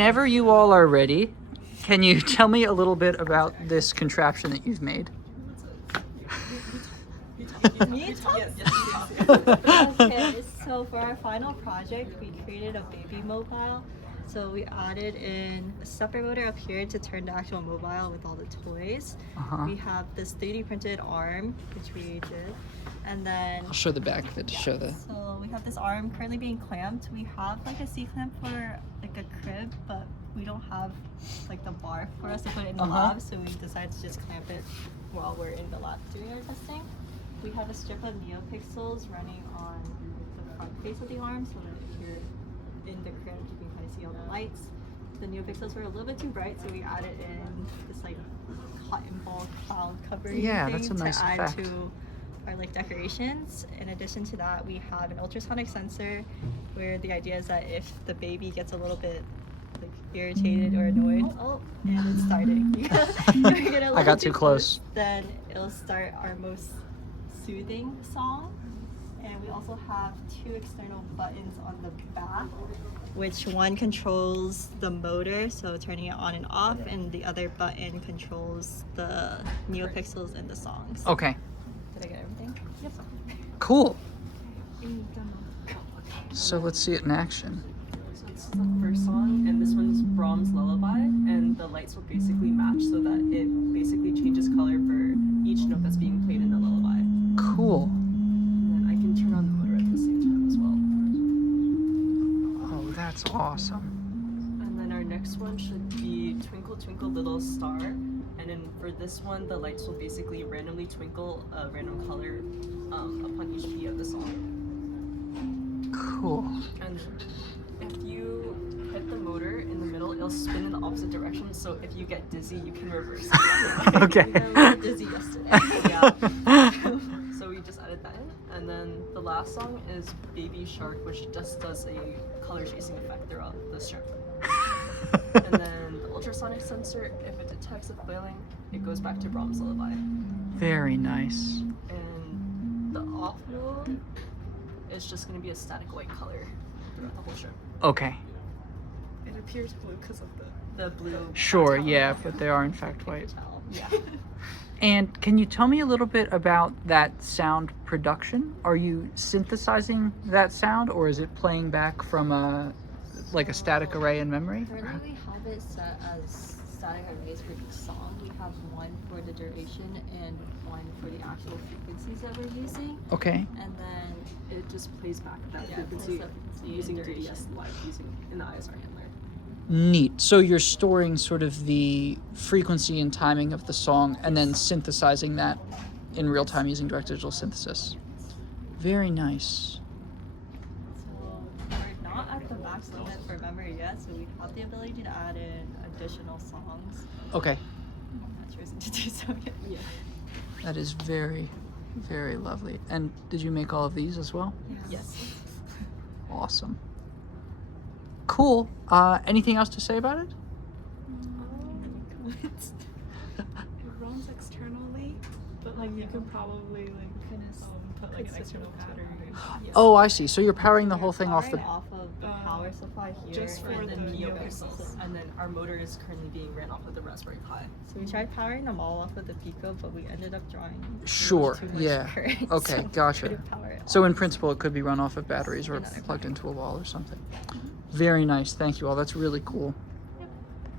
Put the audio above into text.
Whenever you all are ready, can you tell me a little bit about this contraption that you've made? Okay, so for our final project, we created a baby mobile. So we added in a separate motor up here to turn the actual mobile with all the toys. We have this 3D printed arm, which we did. And then I'll show the back of it to show the... So we have this arm currently being clamped. We have like a C-clamp for like a crib, but we don't have like the bar for us to put it in the lab. So we decided to just clamp it while we're in the lab doing our testing. We have a strip of neopixels running on the front face of the arm, so that if you're in the crib, you can kind of see all the lights. The neopixels were a little bit too bright, so we added in this like cotton ball cloud covering thing that's a nice to add effect. to our like decorations. In addition to that, we have an ultrasonic sensor, where the idea is that if the baby gets a little bit like irritated or annoyed, and it's starting. I got too close. Then it'll start our most soothing song. And we also have two external buttons on the back, which one controls the motor, so turning it on and off, and the other button controls the neopixels in the songs. Okay. Did I get everything? Yep. Cool. So let's see it in action. So this is the first song, and this one's Brahms' Lullaby, and the lights will basically match so that it basically changes color for each note that's being played in the lullaby. Cool. And I can turn on the motor at the same time as well. Oh, that's awesome. And then our next one should be Twinkle Twinkle Little Star, and then for this one, the lights will basically randomly twinkle a random color upon each beat of the song. Cool. And if you hit the motor in the middle, it'll spin in the opposite direction. So if you get dizzy, you can reverse it. Okay. We were dizzy yesterday. Yeah. So we just added that in. And then the last song is Baby Shark, which just does a color chasing effect throughout the strip. And then the ultrasonic sensor, if it detects a flailing, it goes back to Brahms' Lullaby. Very nice. And the off mode is just going to be a static white color throughout the whole strip. Okay. It appears blue because of the blue. Sure, tactile. yeah, but they are in fact white. Yeah. And can you tell me a little bit about that sound production? Are you synthesizing that sound, or is it playing back from a static array in memory? Currently we have it set as static arrays for each song. We have one for the duration and one for the actual frequencies that we're using. Okay. And then It just plays back that it plays frequency that frequency using and duration. DDS live in the ISR handler. Neat. So you're storing sort of the frequency and timing of the song and then synthesizing that in real time using direct digital synthesis. Very nice. So we're not at the max limit for memory yet, so we have the ability to add in additional songs. Okay. I'm not choosing to do so yet. Yeah. That is very, very lovely. And did you make all of these as well? Yes. Awesome. Cool. Anything else to say about it? It runs externally, but like you could probably like put like an external battery. Oh, I see. So you're powering the whole thing off the... Off of the power supply here. just for and the then neopixels. And then our motor is currently being ran off with the Raspberry Pi. So we tried powering them all off with the Pico, but we ended up drawing Sure, too much yeah. current, Okay, so we gotcha. couldn't power it So all. in principle, it could be run off of batteries or plugged into a wall or something. Very nice. Thank you all. That's really cool.